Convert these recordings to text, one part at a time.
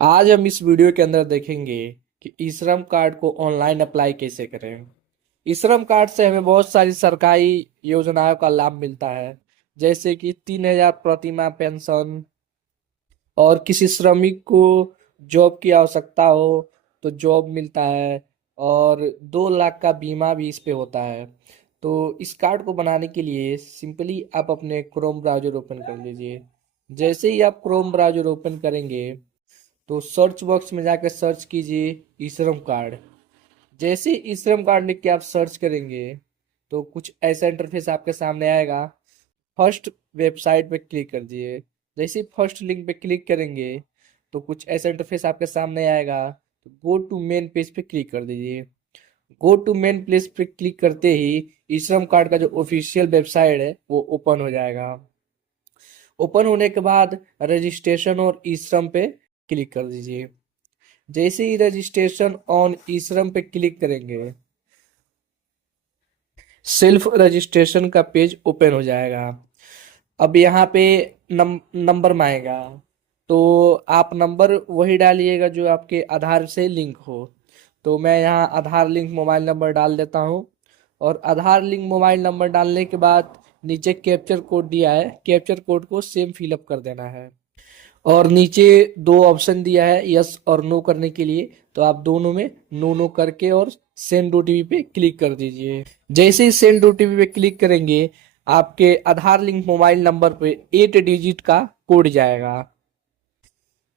आज हम इस वीडियो के अंदर देखेंगे कि ई श्रम कार्ड को ऑनलाइन अप्लाई कैसे करें। ई श्रम कार्ड से हमें बहुत सारी सरकारी योजनाओं का लाभ मिलता है, जैसे कि 3,000 प्रतिमाह पेंशन, और किसी श्रमिक को जॉब की आवश्यकता हो तो जॉब मिलता है, और 2 लाख का बीमा भी इस पे होता है। तो इस कार्ड को बनाने के लिए सिंपली आप अपने क्रोम ब्राउजर ओपन कर लीजिए। जैसे ही आप क्रोम ब्राउजर ओपन करेंगे तो सर्च बॉक्स में जाकर सर्च कीजिए ई श्रम कार्ड। जैसे ई श्रम कार्ड लिख के आप सर्च करेंगे तो कुछ ऐसा इंटरफेस आपके सामने आएगा। फर्स्ट वेबसाइट पे क्लिक कर दिए। जैसे ही फर्स्ट लिंक पे क्लिक करेंगे तो कुछ ऐसा इंटरफेस आपके सामने आएगा। तो गो टू मेन पेज पे क्लिक कर दीजिए। गो टू मेन पेज पे क्लिक करते ही ई श्रम कार्ड का जो ऑफिशियल वेबसाइट है वो ओपन हो जाएगा। ओपन होने के बाद रजिस्ट्रेशन और ई श्रम पे क्लिक कर दीजिए। जैसे ही रजिस्ट्रेशन ऑन ई श्रम पे क्लिक करेंगे, सेल्फ रजिस्ट्रेशन का पेज ओपन हो जाएगा। अब यहाँ पे नंबर मांगेगा, तो आप नंबर वही डालिएगा जो आपके आधार से लिंक हो। तो मैं यहाँ आधार लिंक मोबाइल नंबर डाल देता हूँ। और आधार लिंक मोबाइल नंबर डालने के बाद नीचे कैप्चर कोड दिया है, कैप्चर कोड को सेम फिलअप कर देना है। और नीचे दो ऑप्शन दिया है यस और नो करने के लिए, तो आप दोनों में नो नो करके और सेंड ओटीपी पे क्लिक कर दीजिए। जैसे ही सेंड ओटीपी पे क्लिक करेंगे, आपके आधार लिंक मोबाइल नंबर पे 8 डिजिट का कोड जाएगा।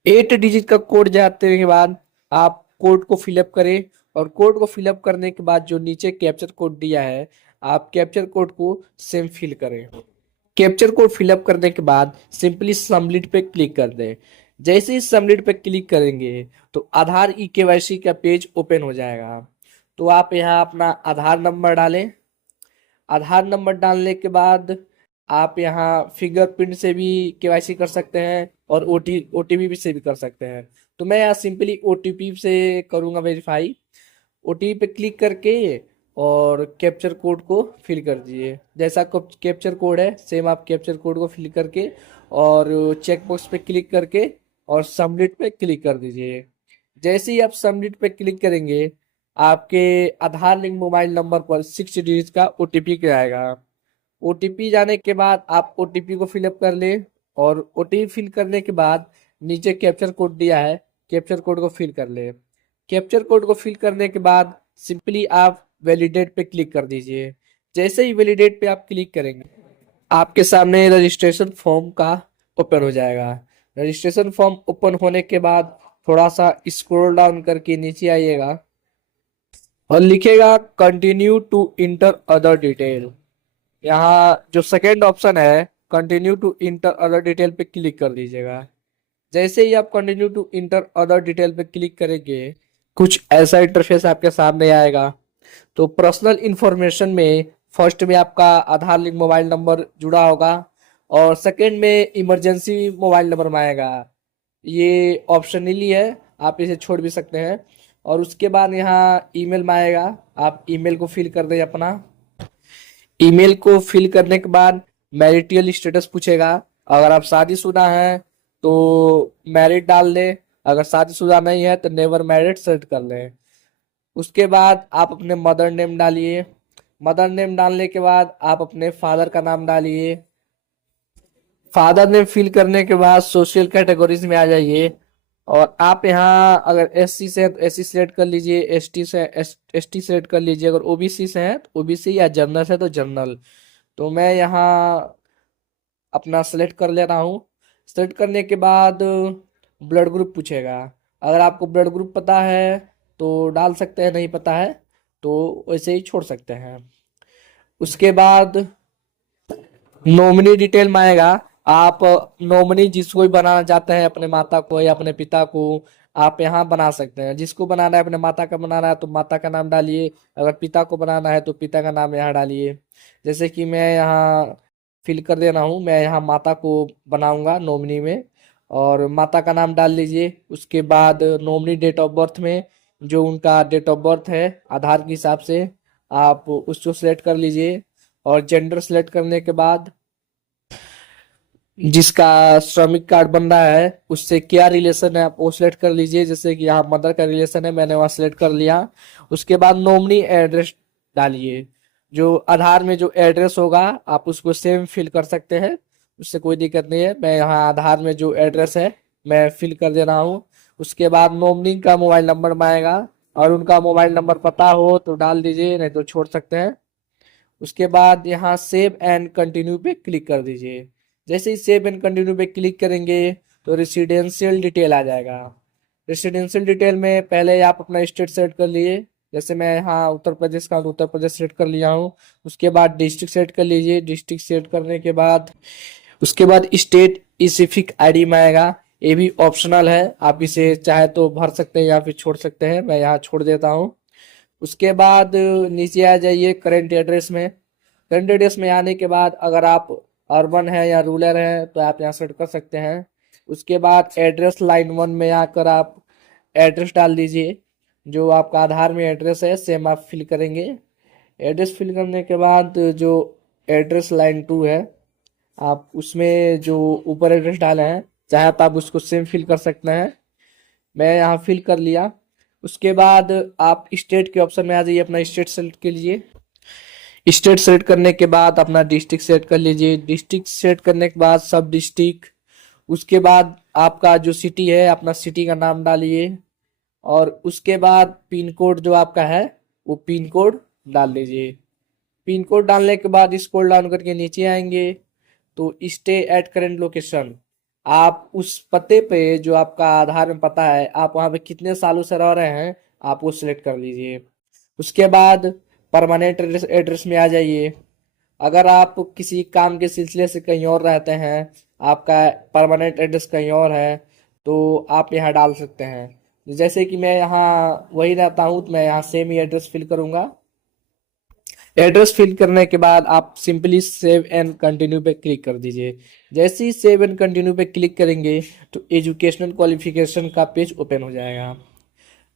8 डिजिट का कोड जाते के बाद आप कोड को फिलअप करें। और कोड को फिलअप करने के बाद जो नीचे कैप्चर कोड दिया है, आप कैप्चर कोड को सेम फिल करें। कैप्चर कोड फिलअप करने के बाद सिंपली सबमिट पे क्लिक कर दें। जैसे ही सबमिट पे क्लिक करेंगे तो आधार ई केवाईसी का पेज ओपन हो जाएगा। तो आप यहाँ अपना आधार नंबर डालें। आधार नंबर डालने के बाद आप यहाँ फिंगरप्रिंट से भी केवाईसी कर सकते हैं और ओटीपी से भी कर सकते हैं। तो मैं यहाँ सिंपली ओटीपी से करूँगा वेरीफाई। ओटीपी पे क्लिक करके और कैप्चर कोड को फिल कर दीजिए। जैसा कैप्चर कोड है सेम आप कैप्चर कोड को फिल करके और चेक बॉक्स पे क्लिक करके और सबमिट पे क्लिक कर दीजिए। जैसे ही आप सबमिट पे क्लिक करेंगे, आपके आधार लिंक मोबाइल नंबर पर 6 डिजिट का ओटीपी आएगा। ओटीपी जाने के बाद आप ओटीपी को फिलअप कर ले। और ओटीपी फिल करने के बाद नीचे कैप्चर कोड दिया है, कैप्चर कोड को फिल कर ले। कैप्चर कोड को फिल करने के बाद सिंपली आप वैलिडेट पे क्लिक कर दीजिए। जैसे ही वैलिडेट पे आप क्लिक करेंगे, आपके सामने रजिस्ट्रेशन फॉर्म का ओपन हो जाएगा। रजिस्ट्रेशन फॉर्म ओपन होने के बाद थोड़ा सा स्क्रॉल डाउन करके नीचे आइएगा और लिखेगा continue to enter other detail. यहाँ जो सेकेंड ऑप्शन है continue to enter other detail पे क्लिक कर दीजिएगा। जैसे ही आप continue to enter other detail पे क्लिक करेंगे, कुछ ऐसा इंटरफेस आपके सामने आएगा। तो पर्सनल इंफॉर्मेशन में फर्स्ट में आपका आधार लिंक मोबाइल नंबर जुड़ा होगा, और सेकंड में इमरजेंसी मोबाइल नंबर मांगेगा। ये ऑप्शनली है, आप इसे छोड़ भी सकते हैं। और उसके बाद यहाँ ईमेल मांगेगा, आप ईमेल को फिल कर दें अपना। ईमेल को फिल करने के बाद मैरिटल स्टेटस पूछेगा। अगर आप शादीशुदा हैं तो मैरिड डाल दें, अगर शादीशुदा नहीं है तो नेवर मैरिड सेलेक्ट कर लें। उसके बाद आप अपने मदर नेम डालिए। मदर नेम डालने के बाद आप अपने फादर का नाम डालिए। फादर नेम फिल करने के बाद सोशल कैटेगरीज में आ जाइए। और आप यहाँ अगर एससी से है तो एससी सिलेक्ट कर लीजिए, एसटी से एसटी सिलेक्ट कर लीजिए, अगर ओबीसी से है तो ओबीसी, या जनरल से तो जनरल। तो मैं यहाँ अपना सेलेक्ट कर ले रहा हूँ। सेलेक्ट करने के बाद ब्लड ग्रुप पूछेगा। अगर आपको ब्लड ग्रुप पता है तो डाल सकते हैं, नहीं पता है तो वैसे ही छोड़ सकते हैं। उसके बाद नॉमिनी डिटेल में आएगा। आप नॉमिनी जिसको भी बनाना चाहते हैं, अपने माता को या अपने पिता को, आप यहाँ बना सकते हैं। जिसको बनाना है, अपने माता का बनाना है तो माता का नाम डालिए, अगर पिता को बनाना है तो पिता का नाम यहाँ डालिए। जैसे कि मैं यहाँ फिल कर दे रहा हूँ, मैं यहाँ माता को बनाऊंगा नॉमिनी में, और माता का नाम डाल लीजिए। उसके बाद नॉमिनी डेट ऑफ बर्थ में जो उनका डेट ऑफ बर्थ है आधार के हिसाब से, आप उसको सिलेक्ट कर लीजिए। और जेंडर सेलेक्ट करने के बाद जिसका श्रमिक कार्ड बन रहा है उससे क्या रिलेशन है आप वो सिलेक्ट कर लीजिए। जैसे कि यहाँ मदर का रिलेशन है, मैंने वहाँ सिलेक्ट कर लिया। उसके बाद नॉमिनी एड्रेस डालिए। जो आधार में जो एड्रेस होगा आप उसको सेम फिल कर सकते हैं, उससे कोई दिक्कत नहीं है। मैं यहाँ आधार में जो एड्रेस है मैं फिल कर दे रहा हूँ। उसके बाद नॉमिनी का मोबाइल नंबर मांगेगा, और उनका मोबाइल नंबर पता हो तो डाल दीजिए, नहीं तो छोड़ सकते हैं। उसके बाद यहाँ सेव एंड कंटिन्यू पे क्लिक कर दीजिए। जैसे ही सेव एंड कंटिन्यू पे क्लिक करेंगे तो रेसिडेंशियल डिटेल आ जाएगा। रेसिडेंशियल डिटेल में पहले आप अपना स्टेट सेलेक्ट कर लिए। जैसे मैं यहाँ उत्तर प्रदेश का हूं, तो उत्तर प्रदेश सेलेक्ट कर लिया हूँ। उसके बाद डिस्ट्रिक्ट सेलेक्ट कर लीजिए। डिस्ट्रिक्ट सेलेक्ट करने के बाद उसके बाद स्टेट स्पेसिफिक आईडी में आएगा। ये भी ऑप्शनल है, आप इसे चाहे तो भर सकते हैं या फिर छोड़ सकते हैं। मैं यहाँ छोड़ देता हूँ। उसके बाद नीचे आ जाइए करंट एड्रेस में। करंट एड्रेस में आने के बाद अगर आप अर्बन है या रूरल है तो आप यहाँ सेट कर सकते हैं। उसके बाद एड्रेस लाइन 1 में आकर आप एड्रेस डाल दीजिए। जो आपका आधार में एड्रेस है सेम आप फिल करेंगे। एड्रेस फिल करने के बाद जो एड्रेस लाइन 2 है आप उसमें जो ऊपर एड्रेस डाले हैं चाहे तो आप उसको सेम फिल कर सकते हैं। मैं यहाँ फिल कर लिया। उसके बाद आप स्टेट के ऑप्शन में आ जाइए, अपना स्टेट सेलेक्ट कर लीजिए। स्टेट सेलेक्ट करने के बाद अपना डिस्ट्रिक्ट सेलेक्ट कर लीजिए। डिस्ट्रिक्ट सेलेक्ट करने के बाद सब डिस्ट्रिक्ट। उसके बाद आपका जो सिटी है अपना सिटी का नाम डालिए, और उसके बाद पिन कोड जो आपका है वो पिन कोड डाल लीजिए। पिन कोड डालने के बाद स्क्रॉल डाउन करके नीचे आएंगे तो स्टे एट करेंट लोकेशन, आप उस पते पे जो आपका आधार में पता है आप वहां पे कितने सालों से रह रहे हैं आप वो सिलेक्ट कर लीजिए। उसके बाद परमानेंट एड्रेस में आ जाइए। अगर आप किसी काम के सिलसिले से कहीं और रहते हैं, आपका परमानेंट एड्रेस कहीं और है, तो आप यहाँ डाल सकते हैं। जैसे कि मैं यहाँ वही रहता हूँ तो मैं यहाँ सेम ही एड्रेस फिल करूंगा। एड्रेस फिल करने के बाद आप सिंपली सेव एंड कंटिन्यू पे क्लिक कर दीजिए। जैसे ही सेव एंड कंटिन्यू पे क्लिक करेंगे तो एजुकेशनल क्वालिफिकेशन का पेज ओपन हो जाएगा।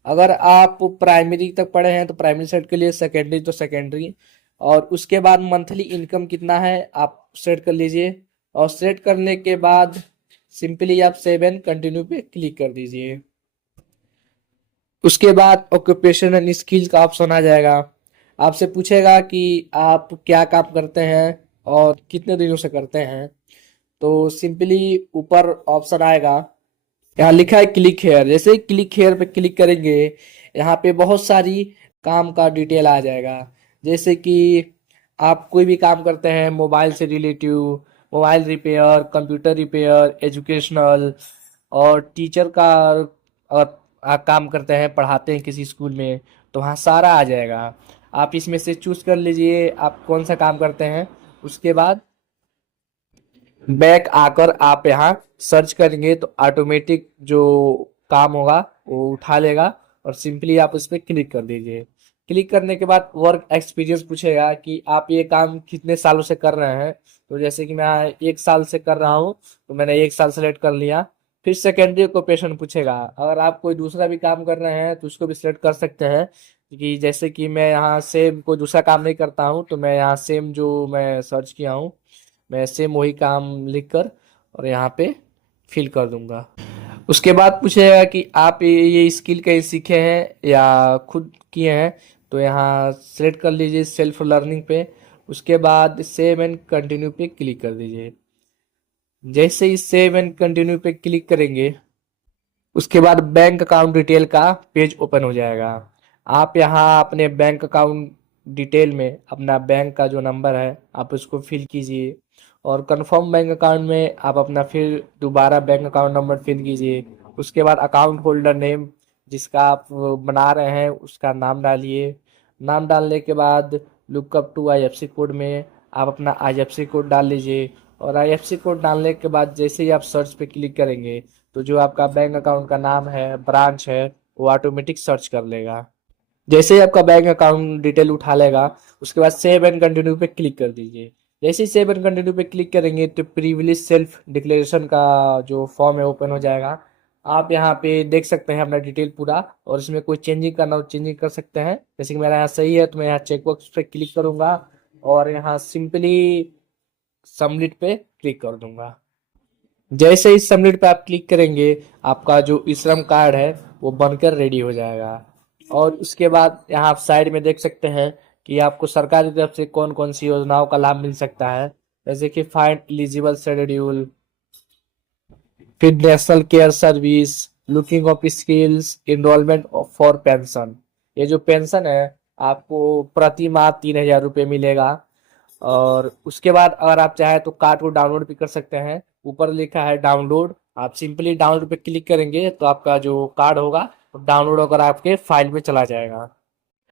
अगर आप प्राइमरी तक पढ़े हैं तो प्राइमरी सेट के लिए, सेकेंडरी तो सेकेंडरी, और उसके बाद मंथली इनकम कितना है आप सेट कर लीजिए। और सेट करने के बाद सिंपली आप सेव एंड कंटिन्यू पे क्लिक कर दीजिए। उसके बाद ऑक्यूपेशन एंड स्किल का ऑप्शन आ जाएगा। आपसे पूछेगा कि आप क्या काम करते हैं और कितने दिनों से करते हैं। तो सिंपली ऊपर ऑप्शन आएगा, यहाँ लिखा है क्लिक हेयर। जैसे ही क्लिक हेयर पे क्लिक करेंगे यहाँ पे बहुत सारी काम का डिटेल आ जाएगा। जैसे कि आप कोई भी काम करते हैं मोबाइल से relative, mobile repair, computer repair, educational, और टीचर का और आप काम करते हैं पढ़ाते हैं किसी स्कूल में तो वहाँ सारा आ जाएगा। आप इसमें से चूज कर लीजिए आप कौन सा काम करते हैं। उसके बाद बैक आकर आप यहाँ सर्च करेंगे तो ऑटोमेटिक जो काम होगा वो उठा लेगा, और सिंपली आप उस पर क्लिक कर दीजिए। क्लिक करने के बाद वर्क एक्सपीरियंस पूछेगा कि आप ये काम कितने सालों से कर रहे हैं। तो जैसे कि मैं 1 साल से कर रहा हूँ तो मैंने 1 साल सेलेक्ट कर लिया। फिर सेकेंडरी ऑक्यूपेशन पूछेगा, अगर आप कोई दूसरा भी काम कर रहे हैं तो उसको भी सिलेक्ट कर सकते हैं। कि जैसे कि मैं यहाँ सेम कोई दूसरा काम नहीं करता हूँ तो मैं यहाँ सेम जो मैं सर्च किया हूँ मैं सेम वही काम लिखकर और यहाँ पे फिल कर दूंगा। उसके बाद पूछेगा कि आप ये स्किल कहीं सीखे हैं या खुद किए हैं। तो यहाँ सेलेक्ट कर लीजिए सेल्फ लर्निंग पे। उसके बाद सेव एंड कंटिन्यू पे क्लिक कर दीजिए। जैसे ही सेव एंड कंटिन्यू पे क्लिक करेंगे उसके बाद बैंक अकाउंट डिटेल का पेज ओपन हो जाएगा। आप यहाँ अपने बैंक अकाउंट डिटेल में अपना बैंक का जो नंबर है आप उसको फिल कीजिए, और कंफर्म बैंक अकाउंट में आप अपना फिर दोबारा बैंक अकाउंट नंबर फिल कीजिए। उसके बाद अकाउंट होल्डर नेम जिसका आप बना रहे हैं उसका नाम डालिए। नाम डालने के बाद लुकअप टू आईएफसी कोड में आप अपना आईएफसी कोड डाल लीजिए, और आईएफसी कोड डालने के बाद जैसे ही आप सर्च पे क्लिक करेंगे तो जो आपका बैंक अकाउंट का नाम है, ब्रांच है, वो ऑटोमेटिक सर्च कर लेगा। जैसे ही आपका बैंक अकाउंट डिटेल उठा लेगा उसके बाद सेव एंड कंटिन्यू पे क्लिक कर दीजिए। जैसे ही सेव एंड कंटिन्यू पे क्लिक करेंगे तो प्रीवियस सेल्फ डिक्लेरेशन का जो फॉर्म है ओपन हो जाएगा। आप यहाँ पे देख सकते हैं अपना डिटेल पूरा, और इसमें कोई चेंजिंग करना हो चेंजिंग कर सकते हैं। जैसे कि मेरा यहाँ सही है तो मैं यहाँ चेकबॉक्स पे क्लिक करूंगा और यहाँ सिंपली सबमिट पे क्लिक कर दूंगा। जैसे ही सबमिट पे आप क्लिक करेंगे आपका जो ई श्रम कार्ड है वो बनकर रेडी हो जाएगा। और उसके बाद यहाँ आप साइड में देख सकते हैं कि आपको सरकार की तरफ से कौन कौन सी योजनाओं का लाभ मिल सकता है, जैसे कि फाइंड एलिजिबल शेड्यूल, फिर national care service, looking of skills, enrollment for pension. ये जो पेंशन है आपको प्रति माह 3,000 रुपये मिलेगा। और उसके बाद अगर आप चाहें तो कार्ड को डाउनलोड भी कर सकते हैं। ऊपर लिखा है डाउनलोड, आप सिंपली डाउनलोड पे क्लिक करेंगे तो आपका जो कार्ड होगा डाउनलोड होकर आपके फाइल में चला जाएगा।